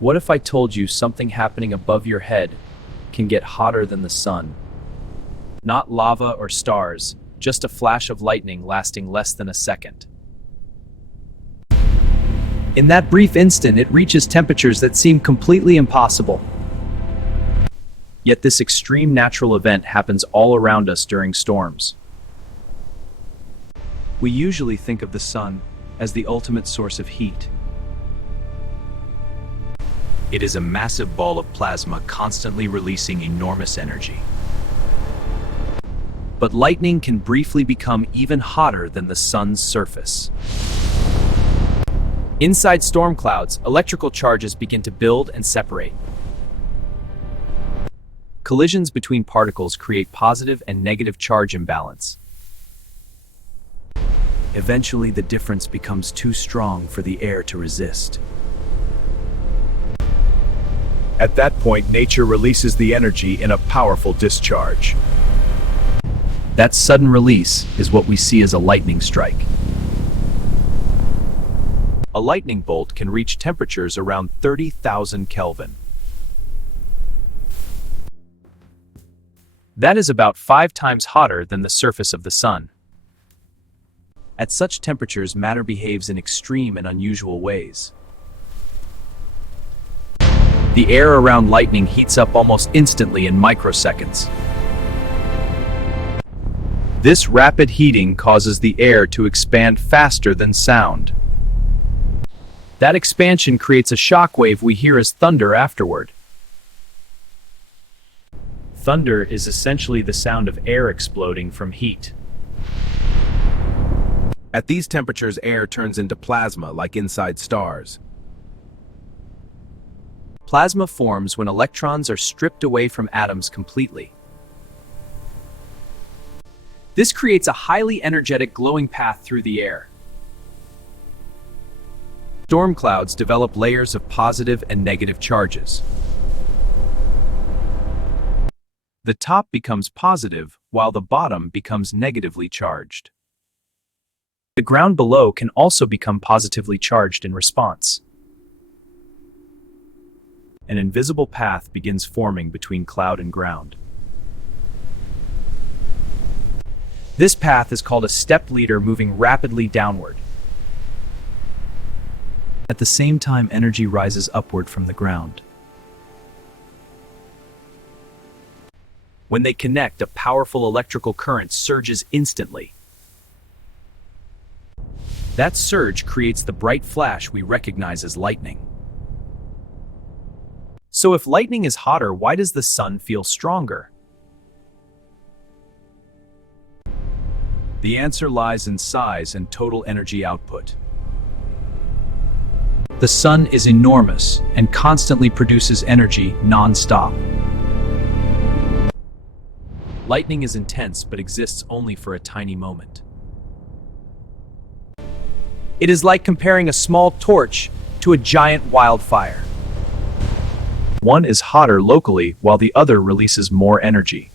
What if I told you something happening above your head can get hotter than the sun? Not lava or stars, just a flash of lightning lasting less than a second. In that brief instant, it reaches temperatures that seem completely impossible. Yet this extreme natural event happens all around us during storms. We usually think of the sun as the ultimate source of heat. It is a massive ball of plasma constantly releasing enormous energy. But lightning can briefly become even hotter than the sun's surface. Inside storm clouds, electrical charges begin to build and separate. Collisions between particles create positive and negative charge imbalance. Eventually, the difference becomes too strong for the air to resist. At that point, nature releases the energy in a powerful discharge. That sudden release is what we see as a lightning strike. A lightning bolt can reach temperatures around 30,000 Kelvin. That is about 5 times hotter than the surface of the sun. At such temperatures, matter behaves in extreme and unusual ways. The air around lightning heats up almost instantly in microseconds. This rapid heating causes the air to expand faster than sound. That expansion creates a shock wave we hear as thunder afterward. Thunder is essentially the sound of air exploding from heat. At these temperatures, air turns into plasma like inside stars. Plasma forms when electrons are stripped away from atoms completely. This creates a highly energetic glowing path through the air. Storm clouds develop layers of positive and negative charges. The top becomes positive, while the bottom becomes negatively charged. The ground below can also become positively charged in response. An invisible path begins forming between cloud and ground. This path is called a step leader, moving rapidly downward. At the same time, energy rises upward from the ground. When they connect, a powerful electrical current surges instantly. That surge creates the bright flash we recognize as lightning. So if lightning is hotter, why does the sun feel stronger? The answer lies in size and total energy output. The sun is enormous and constantly produces energy non-stop. Lightning is intense but exists only for a tiny moment. It is like comparing a small torch to a giant wildfire. One is hotter locally while the other releases more energy.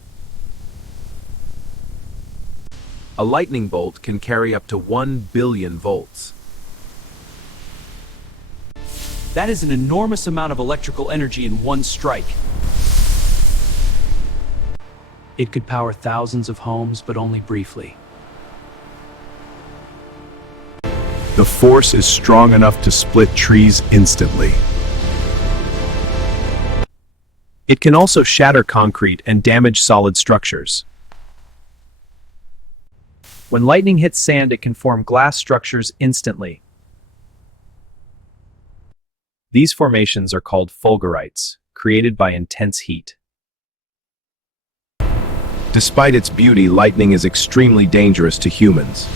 A lightning bolt can carry up to 1 billion volts. That is an enormous amount of electrical energy in one strike. It could power thousands of homes, but only briefly. The force is strong enough to split trees instantly. It can also shatter concrete and damage solid structures. When lightning hits sand, it can form glass structures instantly. These formations are called fulgurites, created by intense heat. Despite its beauty, lightning is extremely dangerous to humans.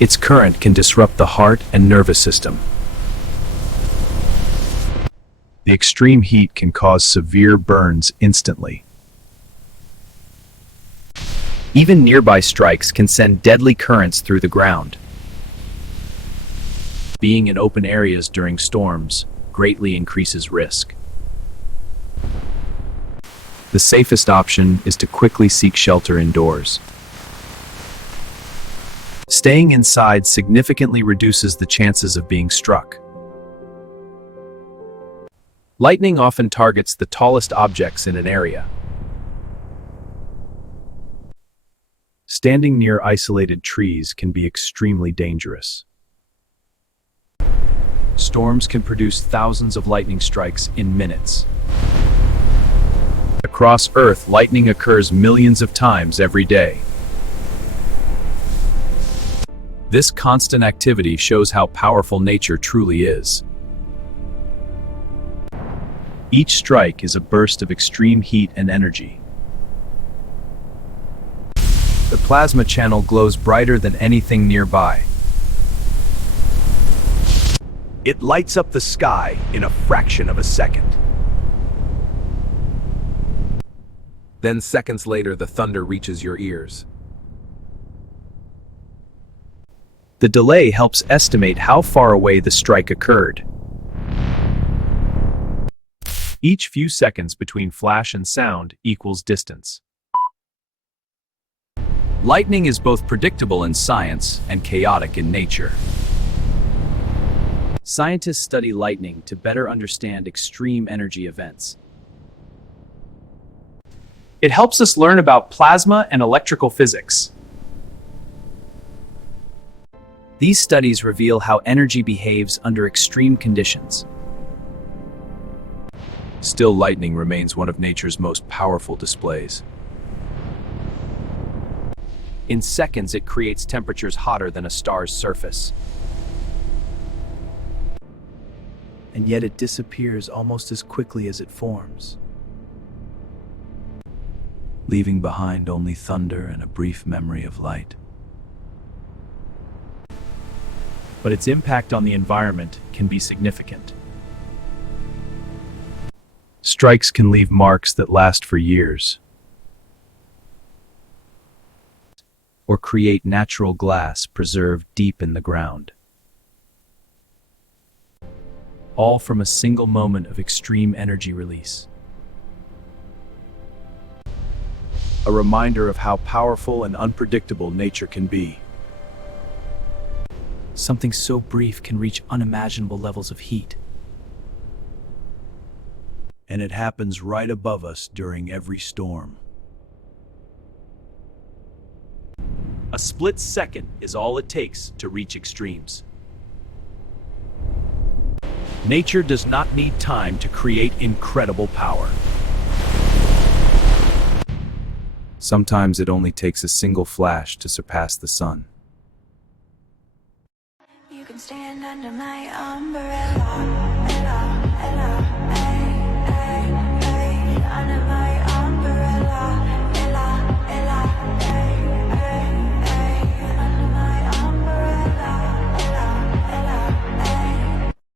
Its current can disrupt the heart and nervous system. The extreme heat can cause severe burns instantly. Even nearby strikes can send deadly currents through the ground. Being in open areas during storms greatly increases risk. The safest option is to quickly seek shelter indoors. Staying inside significantly reduces the chances of being struck. Lightning often targets the tallest objects in an area. Standing near isolated trees can be extremely dangerous. Storms can produce thousands of lightning strikes in minutes. Across Earth, lightning occurs millions of times every day. This constant activity shows how powerful nature truly is. Each strike is a burst of extreme heat and energy. The plasma channel glows brighter than anything nearby. It lights up the sky in a fraction of a second. Then seconds later, the thunder reaches your ears. The delay helps estimate how far away the strike occurred. Each few seconds between flash and sound equals distance. Lightning is both predictable in science and chaotic in nature. Scientists study lightning to better understand extreme energy events. It helps us learn about plasma and electrical physics. These studies reveal how energy behaves under extreme conditions. Still, lightning remains one of nature's most powerful displays. In seconds, it creates temperatures hotter than a star's surface. And yet it disappears almost as quickly as it forms, leaving behind only thunder and a brief memory of light. But its impact on the environment can be significant. Strikes can leave marks that last for years, or create natural glass preserved deep in the ground. All from a single moment of extreme energy release. A reminder of how powerful and unpredictable nature can be. Something so brief can reach unimaginable levels of heat. And it happens right above us during every storm. A split second is all it takes to reach extremes. Nature does not need time to create incredible power. Sometimes it only takes a single flash to surpass the sun. You can stand under my